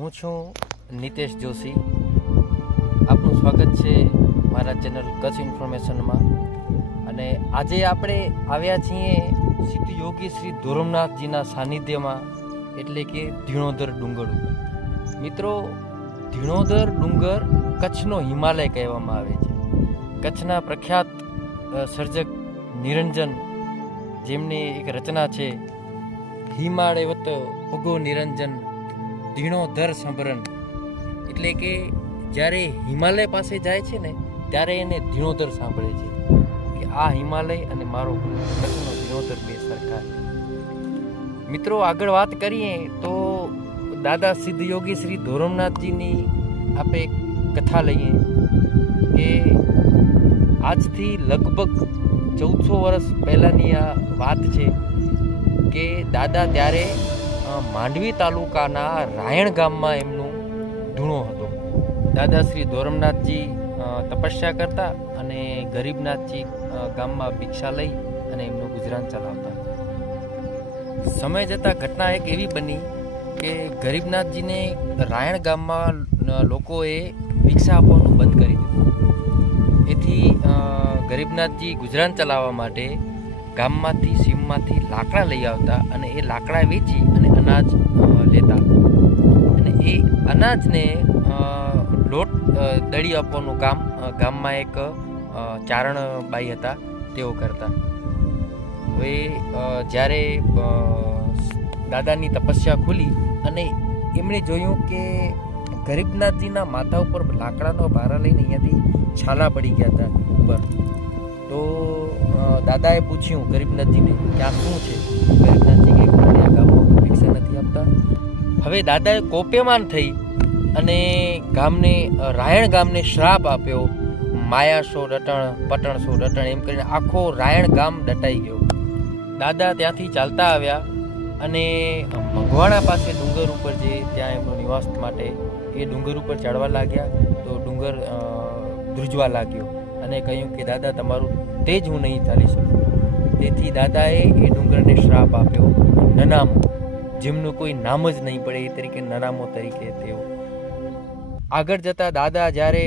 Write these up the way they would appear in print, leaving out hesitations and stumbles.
હું છું નિતેશ જોશી. આપનું સ્વાગત છે મારા ચેનલ કચ્છ ઇન્ફોર્મેશનમાં. અને આજે આપણે આવ્યા છીએ સિદ્ધ યોગી શ્રી ધોરમનાથજીના સાનિધ્યમાં, એટલે કે ધીણોધર ડુંગર ઉપર. મિત્રો, ધીણોધર ડુંગર કચ્છનો હિમાલય કહેવામાં આવે છે. કચ્છના પ્રખ્યાત સર્જક નિરંજન, જેમની એક રચના છે હિમાળયવત પગો નિરંજન ધીણોધર સંભરણ, એટલે કે જ્યારે હિમાલય પાસે જાય છે ને ત્યારે એને ધીણોધર સાંભળે છે કે આ હિમાલય અને મારો કચ્છનો ધીણોધર બે સરખા. મિત્રો, આગળ વાત કરીએ તો દાદા સિદ્ધ યોગી શ્રી ધોરમનાથજીની આપણે કથા લઈએ કે આજથી લગભગ 1400 વર્ષ પહેલાંની આ વાત છે કે દાદા ત્યારે માંડવી તાલુકાના રાયણ ગામમાં એમનું ધૂણો હતો. દાદા શ્રી ધોરમનાથજી તપસ્યા કરતા અને ગરીબનાથજી ગામમાં ભિક્ષા લઈ અને એમનું ગુજરાન ચલાવતા. સમય જતાં ઘટના એક એવી બની કે ગરીબનાથજીને રાયણ ગામમાં લોકોએ ભિક્ષા આપવાનું બંધ કરી દીધું. એથી ગરીબનાથજી ગુજરાન ચલાવવા માટે ગામમાંથી સીમમાંથી લાકડા લઈ આવતા અને એ લાકડા વેચી અને અનાજ લેતા. અને એ અનાજને લોટ દળી આપવાનું કામ ગામમાં એક ચારણબાઈ હતા તેઓ કરતા. હવે જ્યારે દાદાની તપસ્યા ખુલી અને એમણે જોયું કે ગરીબનાથજીના માથા ઉપર લાકડાનો ભારા લઈને અહીંયાથી છાલા પડી ગયા હતા ઉપર. તો દાદાએ પૂછ્યું ગરીબનાથજીને કે આ શું છે? ગરીબનાથજી કે આ ગામમાં કોઈ ભિક્ષા નથી આપતા. હવે દાદાએ કોપ્યમાન થઈ અને રાયણ ગામને શ્રાપ આપ્યો. માયાસો ડટણ પટણસો ડટણ એમ કરીને આખો રાયણ ગામ ડટાઈ ગયો. દાદા ત્યાંથી ચાલતા આવ્યા અને મઘવાણા પાસે ડુંગર ઉપર જે ત્યાં એમનો નિવાસ માટે એ ડુંગર ઉપર ચડવા લાગ્યા. તો ડુંગર ધ્રુજવા લાગ્યો અને કહ્યું કે દાદા, તમારું તેજ હું નહીં ચાલી શકું. તેથી દાદાએ એ ડુંગરને શ્રાપ આપ્યો નનામો, જેમનું કોઈ નામ જ નહીં પડે એ તરીકે નનામો તરીકે તેઓ. આગળ જતાં દાદા જ્યારે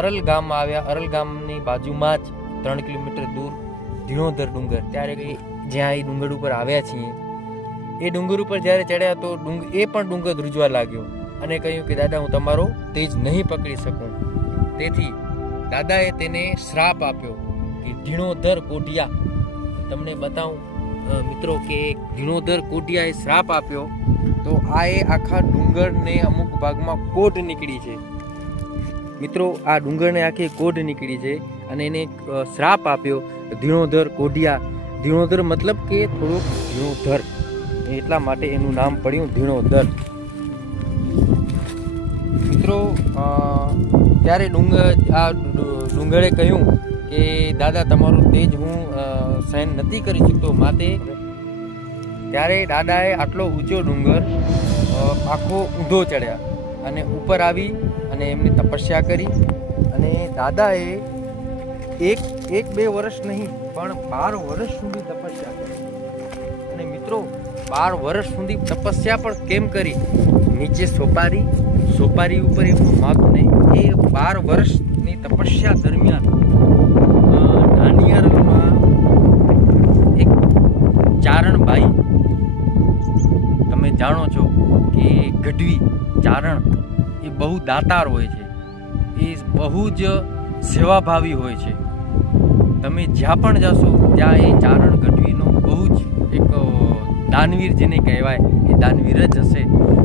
અરલ ગામ આવ્યા, અરલ ગામની બાજુમાં જ 3 કિલોમીટર દૂર ધીણોધર ડુંગર, ત્યારે જ્યાં એ ડુંગર ઉપર આવ્યા છીએ એ ડુંગર ઉપર જ્યારે ચડ્યા તો એ પણ ડુંગર ધ્રુજવા લાગ્યો અને કહ્યું કે દાદા, હું તમારો તેજ નહીં પકડી શકું. તેથી દાદાએ તેને શ્રાપ આપ્યો કે ધીણોધર કોઢિયા. તમને બતાવું મિત્રો કે ધીણોધર કોઢિયાએ શ્રાપ આપ્યો તો આ એ આખા ડુંગરને અમુક ભાગમાં કોઢ નીકળી છે. મિત્રો, આ ડુંગરને આખી કોઢ નીકળી છે અને એને શ્રાપ આપ્યો ધીણોધર કોઢિયા. ધીણોધર મતલબ કે થોડુંક ધીણોધર, એટલા માટે એનું નામ પડ્યું ધીણોધર. મિત્રો, ત્યારે ડુંગરે કહ્યું કે દાદા, તમારું તેજ હું સહન નથી કરી શકતો, માટે ત્યારે દાદાએ આટલો ઊંચો ડુંગર આખો ઊંધો ચડ્યા અને ઉપર આવી અને એમની તપસ્યા કરી. અને દાદાએ એક બે વર્ષ નહીં પણ 12 વર્ષ સુધી તપસ્યા કરી. અને મિત્રો, 12 વર્ષ સુધી તપસ્યા પણ કેમ કરી? નીચે સોપારી ઉપર એમનું માપને એ 12 વર્ષની તપસ્યા દરમિયાન નાનિયારમાં એક ચારણબાઈ, તમે જાણો છો કે ગઢવી ચારણ એ બહુ દાતાર હોય છે, એ બહુ જ સેવાભાવી હોય છે. તમે જ્યાં પણ જશો ત્યાં એ ચારણ ગઢવીનો બહુ જ એક દાનવીર જેને કહેવાય એ દાનવીર જ હશે.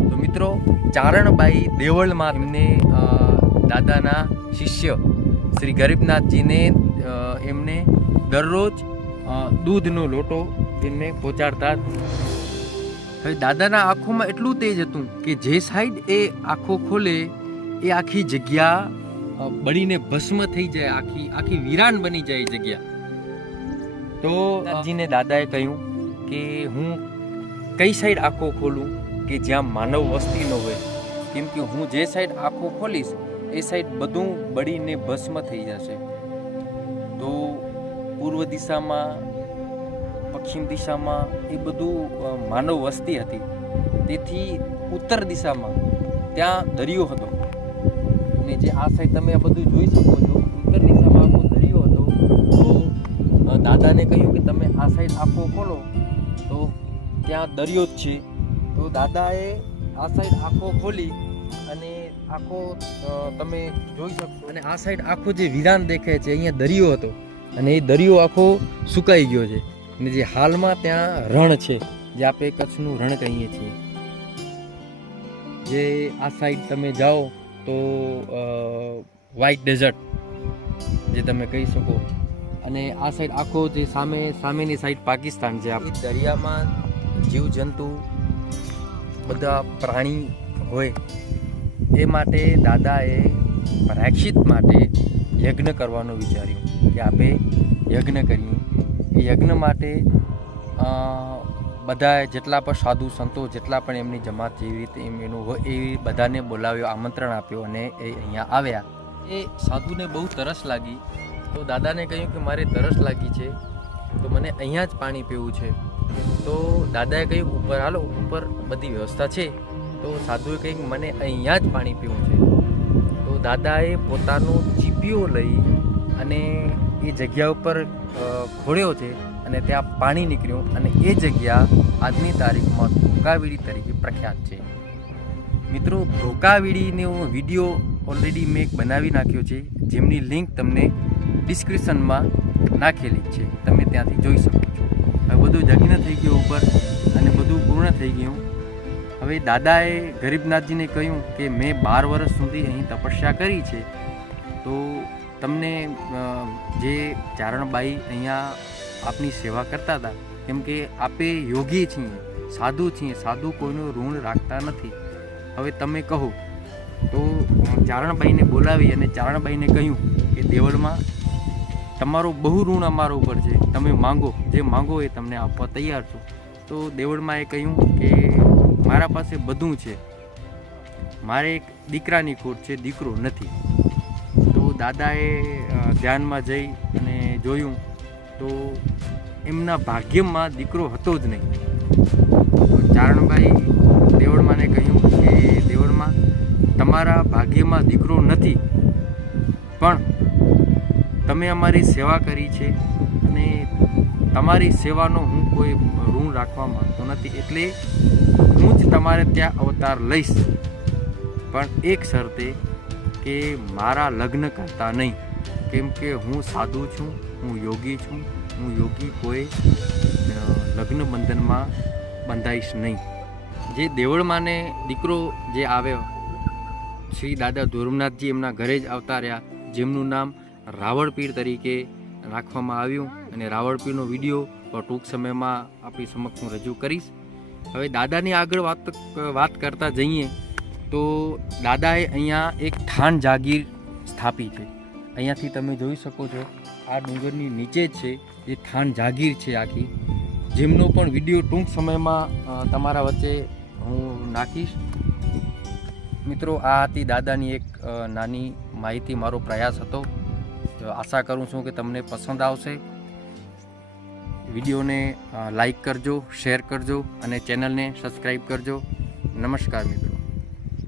તો મિત્રો, ચારણબાઈ દેવળમાં એમને દાદાના શિષ્ય શ્રી ગરીબનાથજીને એમને દરરોજ દૂધનો લોટો એમને પહોંચાડતા. હવે દાદાના આંખોમાં એટલું તેજ હતું કે જે સાઈડ એ આંખો ખોલે એ આખી જગ્યા બળીને ભસ્મ થઈ જાય, આખી વીરાન બની જાય જગ્યા. તો જીને દાદાએ કહ્યું કે હું કઈ સાઈડ આંખો ખોલું કે જ્યાં માનવ વસ્તી ન હોય, કેમ કે હું જે સાઈડ આંખો ખોલીશ એ સાઈડ બધું બળીને ભસ્મ થઈ જશે. તો પૂર્વ દિશામાં, પશ્ચિમ દિશામાં એ બધું માનવ વસ્તી હતી. તેથી ઉત્તર દિશામાં ત્યાં દરિયો હતો અને જે આ સાઈડ તમે આ બધું જોઈ શકો છો, ઉત્તર દિશામાં આખો દરિયો હતો. તો દાદાને કહ્યું કે તમે આ સાઈડ આખો ખોલો તો ત્યાં દરિયો જ છે. તો દાદાએ આ સાઈડ આખો ખોલી અને આખો તમે જોઈ શકશો. અને આ સાઈડ આખો જે વિરાન દેખાય છે, અહીંયા દરિયો હતો અને એ દરિયો આખો સુકાઈ ગયો છે. અને જે હાલમાં ત્યાં રણ છે, જે આપણે કચ્છનું રણ કહીએ છીએ. જે આ સાઈડ તમે જાઓ તો વ્હાઇટ ડેઝર્ટ જે તમે કહી શકો. અને આ સાઈડ આખો જે સામેની સાઈડ પાકિસ્તાન છે. આ દરિયામાં જીવજંતુ બધા પ્રાણી હોય એ માટે દાદાએ પ્રાયશ્ચિત માટે યજ્ઞ કરવાનું વિચાર્યું કે આપણે યજ્ઞ કરીએ. એ યજ્ઞ માટે બધા જેટલા પણ સાધુ સંતો જેટલા પણ એમની જમાત જેવી રીતે એનું હોય એ બધાને બોલાવ્યો, આમંત્રણ આપ્યું અને એ અહીંયા આવ્યા. એ સાધુને બહુ તરસ લાગી. તો દાદાને કહ્યું કે મારે તરસ લાગી છે તો મને અહીંયા જ પાણી પીવું છે. તો દાદાએ કહ્યું ઉપર હાલો, ઉપર બધી વ્યવસ્થા છે. તો સાધુએ કહ્યું મને અહીંયા જ પાણી પીવું છે. તો દાદાએ પોતાનો ચીપિયો લઈ અને એ જગ્યા ઉપર ખોડ્યો છે અને ત્યાં પાણી નીકળ્યું. અને એ જગ્યા આજની તારીખમાં ધોકાવીડી તરીકે પ્રખ્યાત છે. મિત્રો, ધોકાવીડીનો વિડીયો ઓલરેડી મેં એક બનાવી નાખ્યો છે, જેમની લિંક તમને ડિસ્ક્રિપ્શનમાં નાખેલી છે, તમે ત્યાંથી જોઈ શકો છો. હવે બધું યજ્ઞ થઈ ગયું ઉપર અને બધું પૂર્ણ થઈ ગયું. હવે દાદાએ ગરીબનાથજીને કહ્યું કે મેં 12 વર્ષ સુધી અહીં તપસ્યા કરી છે, તો તમને જે ચારણબાઈ અહીંયા આપની સેવા કરતા હતા, કેમ કે આપે યોગી છીએ, સાધુ છીએ, સાધુ કોઈનું ઋણ રાખતા નથી. હવે તમે કહો. તો ચારણબાઈને બોલાવી અને ચારણબાઈને કહ્યું કે દેવળમાં તમારો બહુ ઋણ અમારા ઉપર છે, તમે માંગો, જે માંગો એ તમને આપવા તૈયાર છું. તો દેવળમાં એ કહ્યું કે મારા પાસે બધું છે, મારે એક દીકરાની ખોટ છે, દીકરો નથી. તો દાદાએ ધ્યાનમાં જઈ અને જોયું તો એમના ભાગ્યમાં દીકરો હતો જ નહીં. તો ચારણબાઈ દેવળમાંને કહ્યું કે દેવળમાં તમારા ભાગ્યમાં દીકરો નથી, પણ તમે અમારી સેવા કરી છે અને તમારી સેવાનો હું કોઈ ઋણ રાખવા માંગતો નથી, એટલે હું જ તમારે ત્યાં અવતાર લઈશ, પણ એક શરતે કે મારા લગ્ન કરતા નહીં, કેમ કે હું સાધુ છું, હું યોગી છું, હું યોગી કોઈ લગ્ન બંધનમાં બંધાઈશ નહીં. જે દેવળમાંને દીકરો જે આવ્યો, શ્રી દાદા ધોરમનાથજી એમના ઘરે જ આવતા રહ્યા, જેમનું નામ રાવળપીર તરીકે રાખવામાં આવ્યું. અને રાવળપીરનો વિડીયો ટૂંક સમયમાં આપણી સમક્ષ હું રજૂ કરીશ. હવે દાદાની આગળ વાત કરતા જઈએ તો દાદાએ અહીંયા એક ઠાણ જાગીર સ્થાપી છે. અહીંયાથી તમે જોઈ શકો છો, આ ડુંગરની નીચે જ છે જે ઠાણ જાગીર છે આખી, જેમનો પણ વિડીયો ટૂંક સમયમાં તમારા વચ્ચે હું નાખીશ. મિત્રો, આ હતી દાદાની એક નાની માહિતી, મારો પ્રયાસ હતો. આશા કરું છું કે તમને પસંદ આવશે. વિડીયોને લાઈક કરજો, શેર કરજો અને ચેનલને સબસ્ક્રાઈબ કરજો. નમસ્કાર મિત્રો.